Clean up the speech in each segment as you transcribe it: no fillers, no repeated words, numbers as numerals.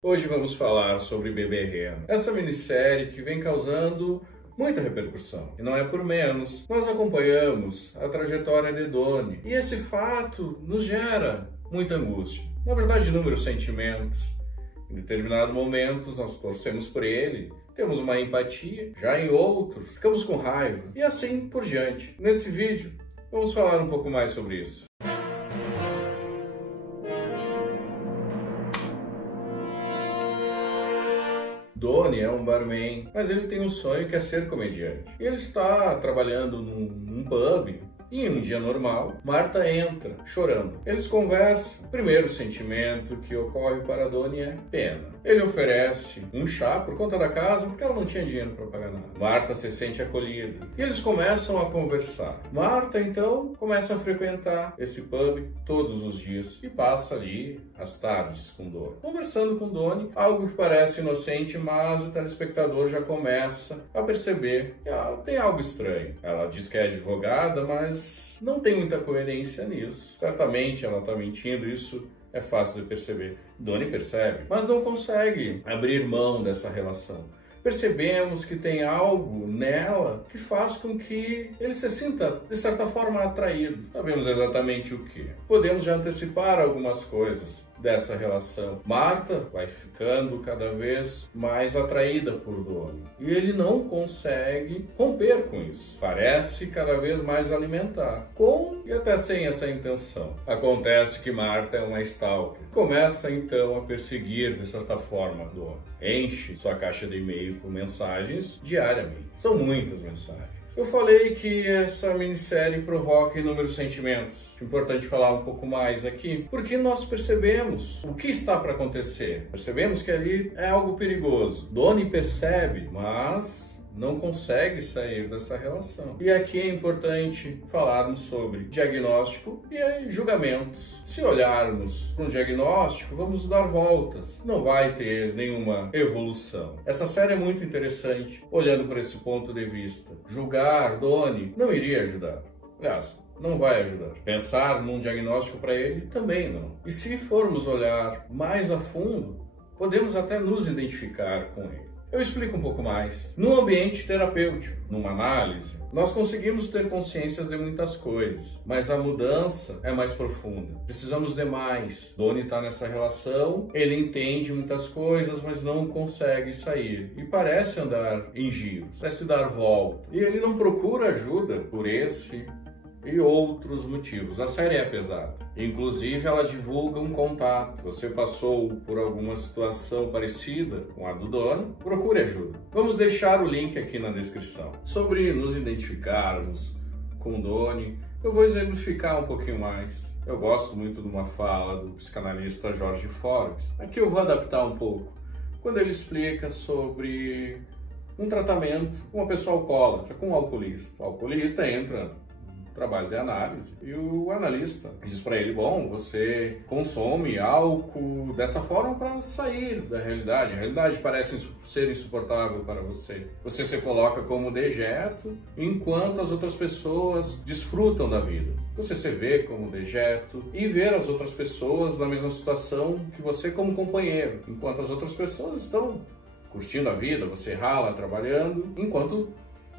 Hoje vamos falar sobre Bebê Reno, essa minissérie que vem causando muita repercussão. E não é por menos, nós acompanhamos a trajetória de Donnie e esse fato nos gera muita angústia. Na verdade, inúmeros sentimentos. Em determinados momentos nós torcemos por ele, temos uma empatia, já em outros ficamos com raiva e assim por diante. Nesse vídeo vamos falar um pouco mais sobre isso. Donnie é um barman, mas ele tem um sonho que é ser comediante. E ele está trabalhando num pub e em um dia normal, Marta entra chorando. Eles conversam. O primeiro sentimento que ocorre para Donnie é pena. Ele oferece um chá por conta da casa porque ela não tinha dinheiro para pagar nada. Marta se sente acolhida e eles começam a conversar. Marta então começa a frequentar esse pub todos os dias e passa ali as tardes com Donnie. Conversando com Donnie, algo que parece inocente, mas o telespectador já começa a perceber que tem algo estranho. Ela diz que é advogada, mas não tem muita coerência nisso. Certamente ela está mentindo, isso é fácil de perceber. Donnie percebe, mas não consegue abrir mão dessa relação. Percebemos que tem algo nela que faz com que ele se sinta, de certa forma, atraído. Sabemos exatamente o que. Podemos já antecipar algumas coisas dessa relação. Marta vai ficando cada vez mais atraída por Donnie. E ele não consegue romper com isso. Parece cada vez mais alimentar, com e até sem essa intenção. Acontece que Marta é uma stalker. Começa então a perseguir, de certa forma, Donnie. Enche sua caixa de e-mail com mensagens diariamente. São muitas mensagens. Eu falei que essa minissérie provoca inúmeros sentimentos. É importante falar um pouco mais aqui, porque nós percebemos o que está para acontecer. Percebemos que ali é algo perigoso. Donnie percebe, mas não consegue sair dessa relação. E aqui é importante falarmos sobre diagnóstico e julgamentos. Se olharmos para um diagnóstico, vamos dar voltas. Não vai ter nenhuma evolução. Essa série é muito interessante, olhando por esse ponto de vista. Julgar Donnie não iria ajudar. Aliás, não vai ajudar. Pensar num diagnóstico para ele também não. E se formos olhar mais a fundo, podemos até nos identificar com ele. Eu explico um pouco mais. Num ambiente terapêutico, numa análise, nós conseguimos ter consciências de muitas coisas, mas a mudança é mais profunda. Precisamos de mais. Donnie está nessa relação, ele entende muitas coisas, mas não consegue sair. E parece andar em giros, parece dar volta. E ele não procura ajuda por esse e outros motivos. A série é pesada. Inclusive, ela divulga um contato. Você passou por alguma situação parecida com a do Donnie? Procure ajuda. Vamos deixar o link aqui na descrição. Sobre nos identificarmos com Donnie, eu vou exemplificar um pouquinho mais. Eu gosto muito de uma fala do psicanalista Jorge Forbes. Aqui eu vou adaptar um pouco. Quando ele explica sobre um tratamento com uma pessoa alcoólatra, com um alcoolista. O alcoolista entra trabalho de análise e o analista diz para ele: bom, você consome álcool dessa forma para sair da realidade. A realidade parece ser insuportável para você. Você se coloca como dejeto enquanto as outras pessoas desfrutam da vida. Você se vê como dejeto e vê as outras pessoas na mesma situação que você como companheiro, enquanto as outras pessoas estão curtindo a vida, você rala trabalhando, enquanto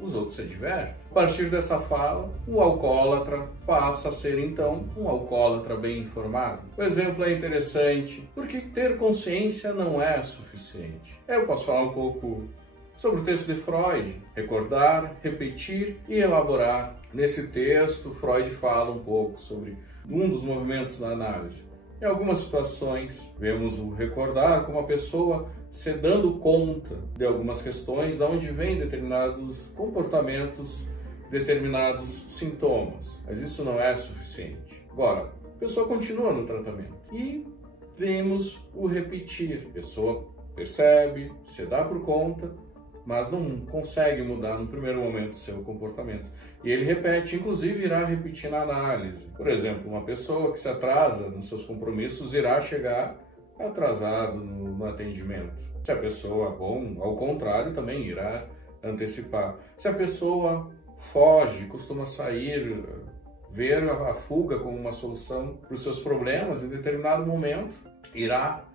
os outros se divertem. A partir dessa fala, o alcoólatra passa a ser, então, um alcoólatra bem informado. O exemplo é interessante, porque ter consciência não é suficiente. Eu posso falar um pouco sobre o texto de Freud, recordar, repetir e elaborar. Nesse texto, Freud fala um pouco sobre um dos movimentos da análise. Em algumas situações, vemos o recordar como a pessoa se dando conta de algumas questões, de onde vêm determinados comportamentos, determinados sintomas. Mas isso não é suficiente. Agora, a pessoa continua no tratamento e vemos o repetir. A pessoa percebe, se dá por conta, mas não consegue mudar no primeiro momento seu comportamento. E ele repete, inclusive irá repetir na análise. Por exemplo, uma pessoa que se atrasa nos seus compromissos irá chegar atrasado no atendimento. Se a pessoa, bom, ao contrário, também irá antecipar. Se a pessoa foge, costuma sair, ver a fuga como uma solução para os seus problemas, em determinado momento irá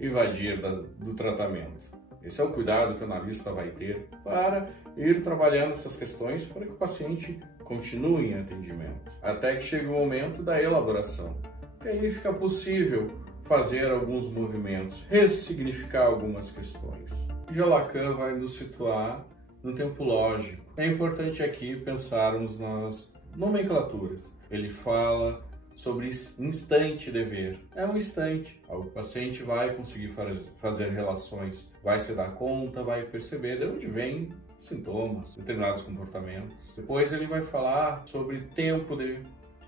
evadir do tratamento. Esse é o cuidado que o analista vai ter para ir trabalhando essas questões para que o paciente continue em atendimento, até que chegue o momento da elaboração, que aí fica possível fazer alguns movimentos, ressignificar algumas questões. Já Lacan vai nos situar no tempo lógico. É importante aqui pensarmos nas nomenclaturas. Ele fala sobre instante dever. É um instante. O paciente vai conseguir fazer relações, vai se dar conta, vai perceber de onde vêm sintomas, determinados comportamentos. Depois ele vai falar sobre tempo de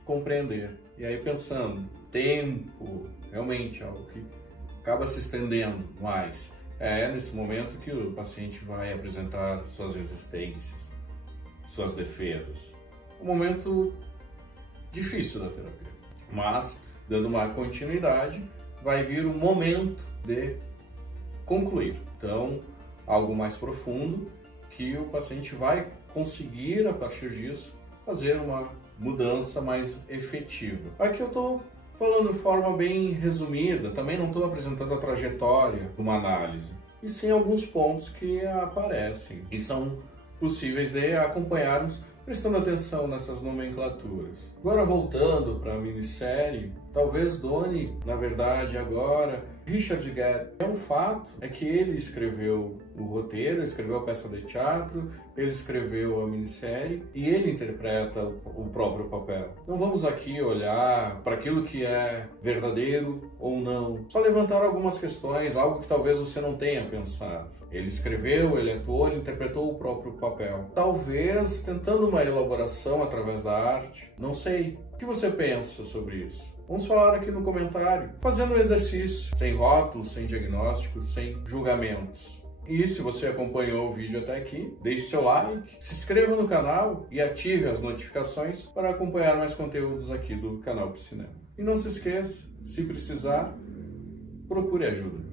compreender. E aí pensando, tempo, realmente algo que acaba se estendendo mais. É nesse momento que o paciente vai apresentar suas resistências, suas defesas. Um momento difícil da terapia. Mas, dando uma continuidade, vai vir o momento de concluir. Então, algo mais profundo que o paciente vai conseguir, a partir disso, fazer uma mudança mais efetiva. Aqui eu estou falando de forma bem resumida, também não estou apresentando a trajetória de uma análise, e sim alguns pontos que aparecem e são possíveis de acompanharmos prestando atenção nessas nomenclaturas. Agora voltando para a minissérie, talvez Doni, na verdade, agora, Richard Gued, é um fato, é que ele escreveu o roteiro, escreveu a peça de teatro, ele escreveu a minissérie e ele interpreta o próprio papel. Não vamos aqui olhar para aquilo que é verdadeiro ou não, só levantar algumas questões, algo que talvez você não tenha pensado. Ele escreveu, ele atuou, ele interpretou o próprio papel. Talvez tentando uma elaboração através da arte, não sei. O que você pensa sobre isso? Vamos falar aqui no comentário, fazendo um exercício, sem rótulos, sem diagnósticos, sem julgamentos. E se você acompanhou o vídeo até aqui, deixe seu like, se inscreva no canal e ative as notificações para acompanhar mais conteúdos aqui do canal Psinema. E não se esqueça, se precisar, procure ajuda.